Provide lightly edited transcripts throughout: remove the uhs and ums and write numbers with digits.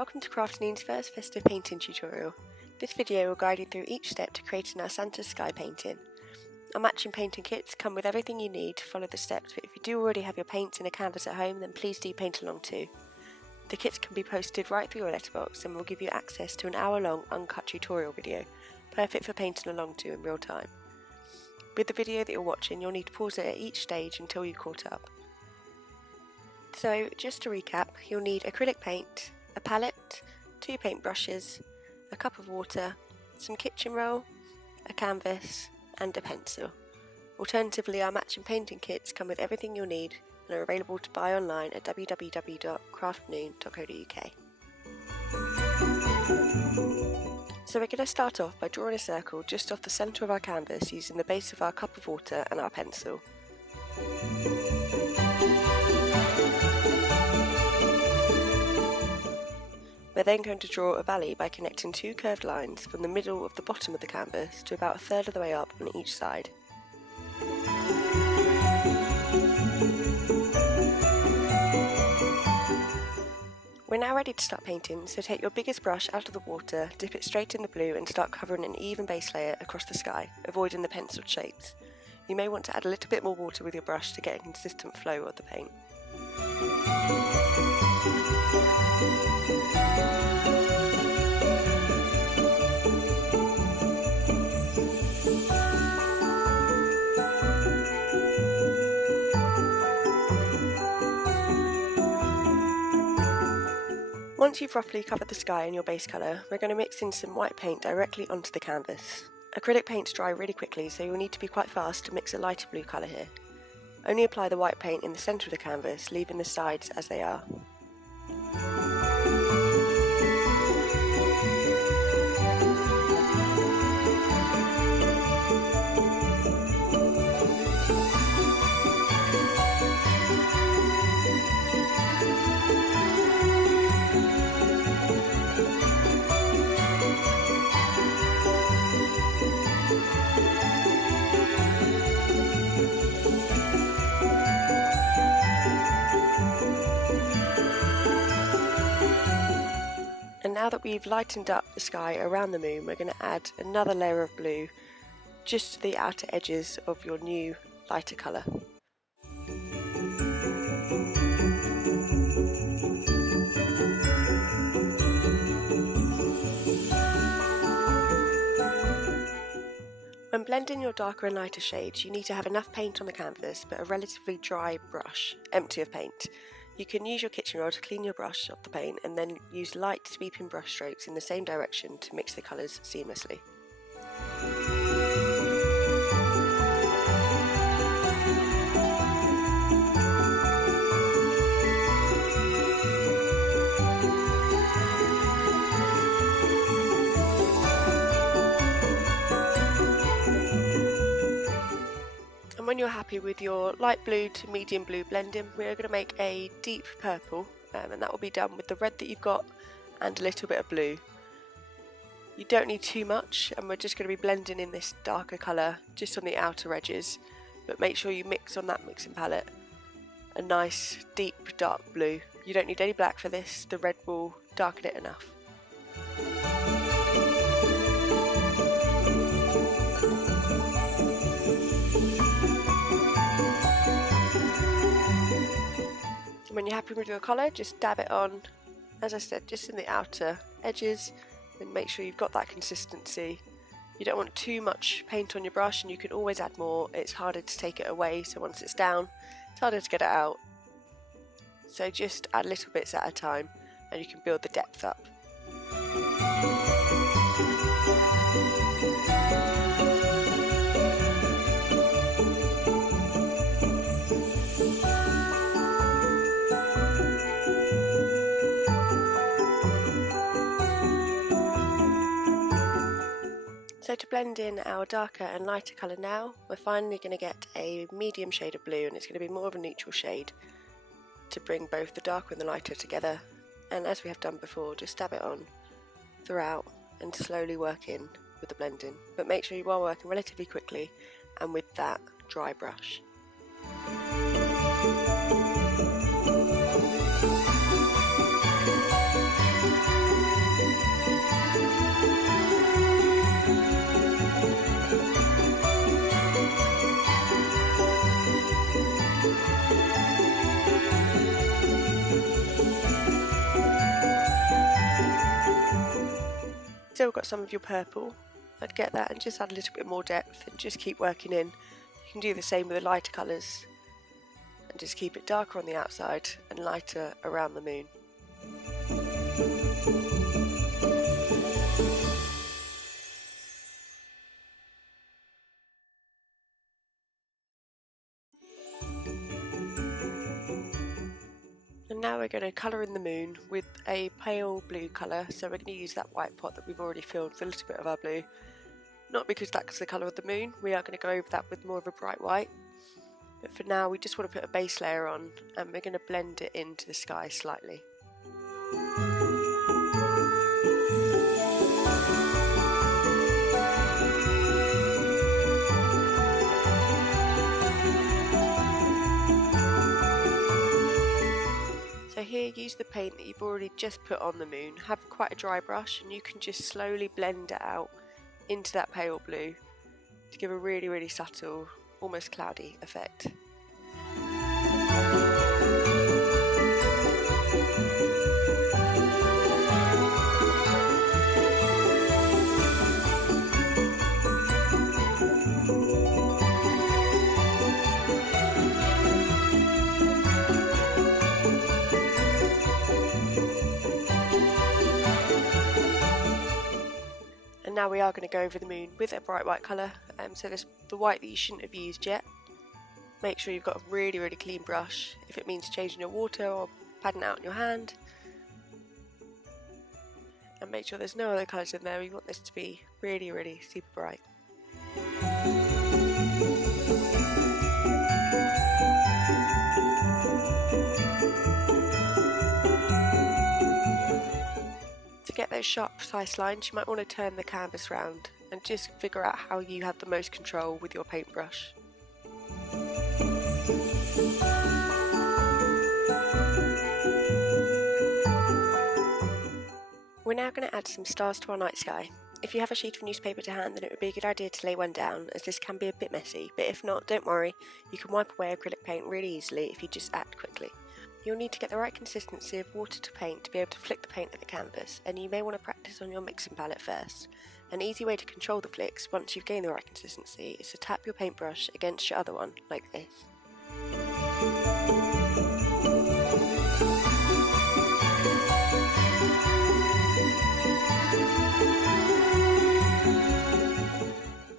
welcome to Crafternoon's first festive painting tutorial. This video will guide you through each step to creating our Santa's sky painting. Our matching painting kits come with everything you need to follow the steps, but if you do already have your paints and a canvas at home, then please do paint along too. The kits can be posted right through your letterbox and will give you access to an hour-long uncut tutorial video, perfect for painting along to in real time. With the video that you're watching, you'll need to pause it at each stage until you've caught up. So, just to recap, you'll need acrylic paint, a palette, 2 paintbrushes, a cup of water, some kitchen roll, a canvas, and a pencil. Alternatively, our matching painting kits come with everything you'll need and are available to buy online at www.crafternoon.co.uk. So we're going to start off by drawing a circle just off the centre of our canvas using the base of our cup of water and our pencil. We're then going to draw a valley by connecting 2 curved lines from the middle of the bottom of the canvas to about a third of the way up on each side. We're now ready to start painting, so take your biggest brush out of the water, dip it straight in the blue and start covering an even base layer across the sky, avoiding the penciled shapes. You may want to add a little bit more water with your brush to get a consistent flow of the paint. Once you've roughly covered the sky in your base colour, we're going to mix in some white paint directly onto the canvas. Acrylic paints dry really quickly, so you'll need to be quite fast to mix a lighter blue colour here. Only apply the white paint in the centre of the canvas, leaving the sides as they are. And now that we've lightened up the sky around the moon, we're going to add another layer of blue just to the outer edges of your new lighter colour. When blending your darker and lighter shades, you need to have enough paint on the canvas but a relatively dry brush, empty of paint. You can use your kitchen roll to clean your brush off the paint and then use light sweeping brush strokes in the same direction to mix the colours seamlessly. And when you're happy with your light blue to medium blue blending, we're going to make a deep purple, and that will be done with the red that you've got and a little bit of blue. You don't need too much, and we're just going to be blending in this darker colour just on the outer edges, but make sure you mix on that mixing palette a nice deep dark blue. You don't need any black for this, the red will darken it enough. When you're happy with your colour, just dab it on, as I said, just in the outer edges, and make sure you've got that consistency. You don't want too much paint on your brush, and you can always add more. It's harder to take it away, so once it's down, it's harder to get it out. So just add little bits at a time, and you can build the depth up. So to blend in our darker and lighter colour now, we're finally going to get a medium shade of blue, and it's going to be more of a neutral shade to bring both the darker and the lighter together. And as we have done before, just dab it on throughout and slowly work in with the blending. But make sure you are working relatively quickly and with that dry brush. still got some of your purple, I'd get that and just add a little bit more depth and just keep working in. You can do the same with the lighter colours and just keep it darker on the outside and lighter around the moon. And now we're going to colour in the moon with a pale blue colour, so we're going to use that white pot that we've already filled with a little bit of our blue. Not because that's the colour of the moon, we are going to go over that with more of a bright white. But for now we just want to put a base layer on and we're going to blend it into the sky slightly. So here, use the paint that you've already just put on the moon. Have quite a dry brush and you can just slowly blend it out into that pale blue to give a really subtle, almost cloudy effect. And now we are going to go over the moon with a bright white colour, so there's the white that you shouldn't have used yet. Make sure you've got a really clean brush, if it means changing your water or padding it out in your hand. And make sure there's no other colours in there, we want this to be really super bright. To get those sharp, precise lines, you might want to turn the canvas round and just figure out how you have the most control with your paintbrush. We're now going to add some stars to our night sky. If you have a sheet of newspaper to hand, then it would be a good idea to lay one down, as this can be a bit messy, but if not, don't worry, you can wipe away acrylic paint really easily if you just act quickly. You'll need to get the right consistency of water to paint to be able to flick the paint at the canvas, and you may want to practice on your mixing palette first. An easy way to control the flicks once you've gained the right consistency is to tap your paintbrush against your other one, like this.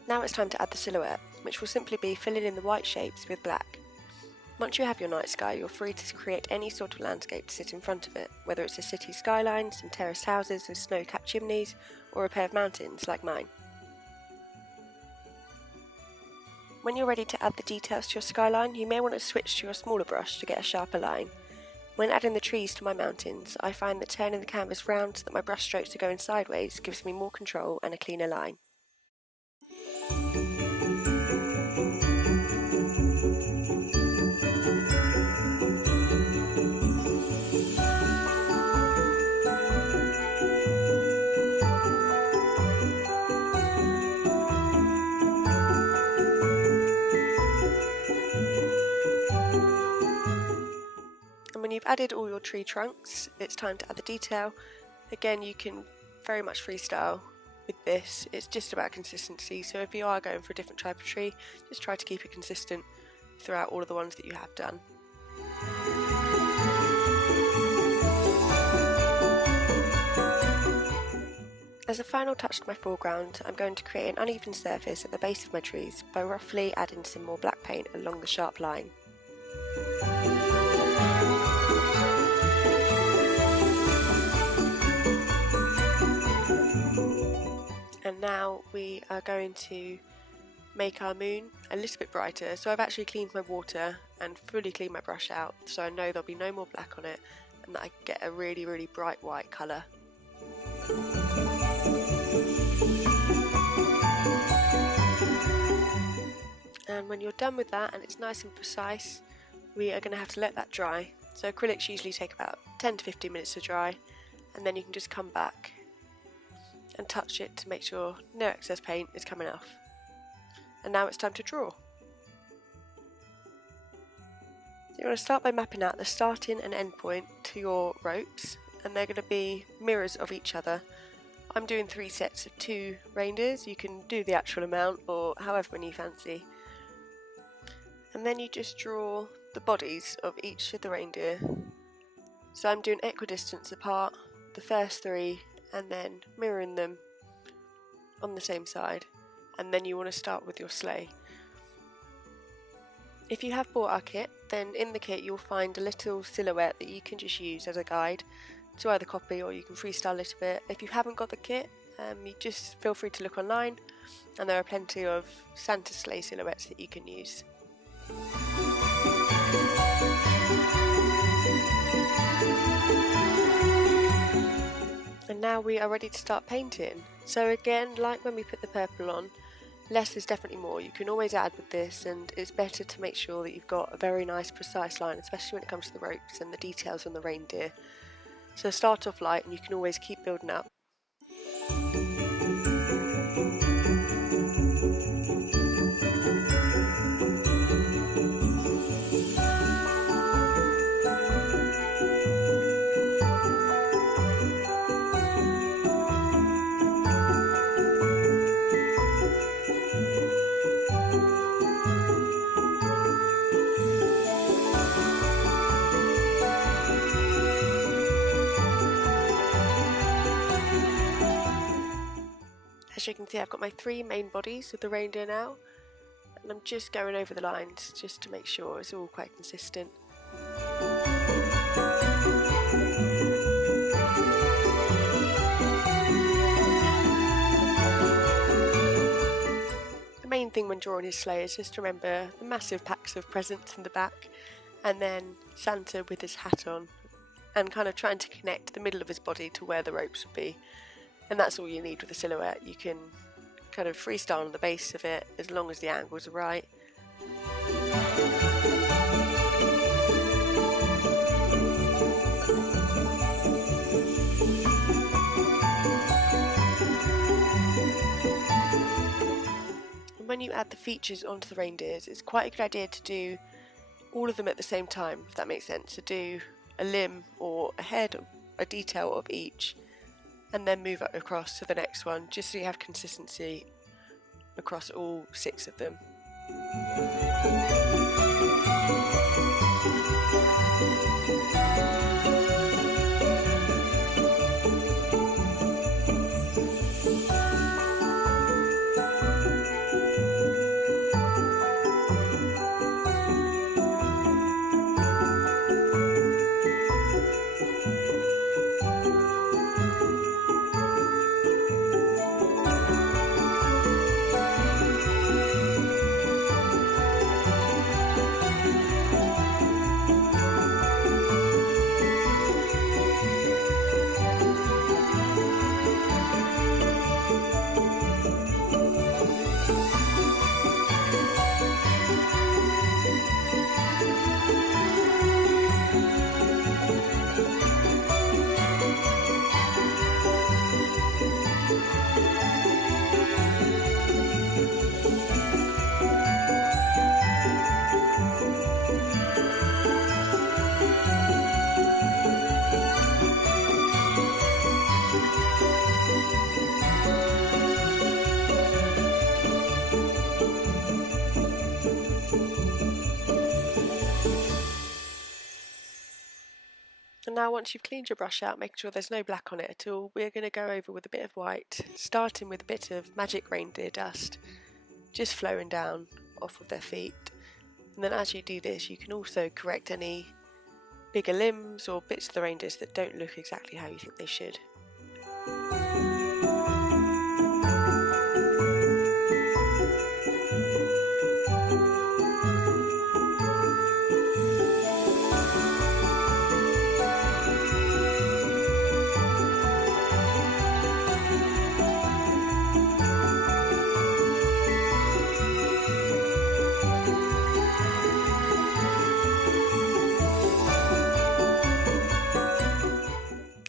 Now it's time to add the silhouette, which will simply be filling in the white shapes with black. Once you have your night sky, you're free to create any sort of landscape to sit in front of it, whether it's a city skyline, some terraced houses with snow-capped chimneys, or a pair of mountains like mine. When you're ready to add the details to your skyline, you may want to switch to your smaller brush to get a sharper line. When adding the trees to my mountains, I find that turning the canvas round so that my brush strokes are going sideways gives me more control and a cleaner line. And when you've added all your tree trunks, it's time to add the detail. Again, you can very much freestyle with this. It's just about consistency, so if you are going for a different type of tree, just try to keep it consistent throughout all of the ones that you have done. As a final touch to my foreground, I'm going to create an uneven surface at the base of my trees by roughly adding some more black paint along the sharp line. And now we are going to make our moon a little bit brighter. So I've actually cleaned my water and fully cleaned my brush out, so I know there'll be no more black on it and that I get a really bright white colour. And when you're done with that and it's nice and precise, we are going to have to let that dry. So acrylics usually take about 10 to 15 minutes to dry, and then you can just come back and touch it to make sure no excess paint is coming off. And now it's time to draw. So you want to start by mapping out the starting and end point to your ropes, and they're going to be mirrors of each other I'm doing 3 sets of 2 reindeers. You can do the actual amount or however many you fancy. And then you just draw the bodies of each of the reindeer. So I'm doing equidistance apart, the first 3, and then mirroring them on the same side. And then you want to start with your sleigh. If you have bought our kit, then in the kit you'll find a little silhouette that you can just use as a guide to either copy or you can freestyle a little bit. If you haven't got the kit, you just feel free to look online, and there are plenty of Santa sleigh silhouettes that you can use. And now we are ready to start painting. So again, like when we put the purple on, less is definitely more. You can always add with this, and it's better to make sure that you've got a very nice precise line, especially when it comes to the ropes and the details on the reindeer. So start off light and you can always keep building up. As you can see, I've got my 3 main bodies of the reindeer now, and I'm just going over the lines just to make sure it's all quite consistent. The main thing when drawing his sleigh is just to remember the massive packs of presents in the back, and then Santa with his hat on, and kind of trying to connect the middle of his body to where the ropes would be. And that's all you need with a silhouette. You can kind of freestyle on the base of it as long as the angles are right. And when you add the features onto the reindeers, it's quite a good idea to do all of them at the same time, if that makes sense. To do a limb or a head, or a detail of each, and then move it across to the next one, just so you have consistency across all 6 of them. And now once you've cleaned your brush out, making sure there's no black on it at all, we're going to go over with a bit of white, starting with a bit of magic reindeer dust, just flowing down off of their feet. And then as you do this, you can also correct any bigger limbs or bits of the reindeers that don't look exactly how you think they should.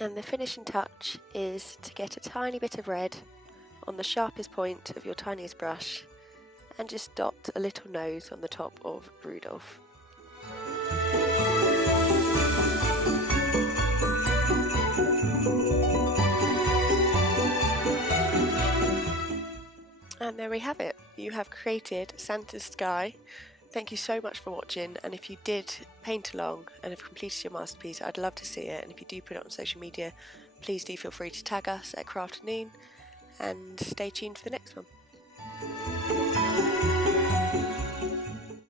And the finishing touch is to get a tiny bit of red on the sharpest point of your tiniest brush and just dot a little nose on the top of Rudolph. And there we have it. You have created Santa's sky. Thank you so much for watching, and if you did paint along and have completed your masterpiece, I'd love to see it, and if you do put it on social media, please do feel free to tag us at Crafternoon, and stay tuned for the next one.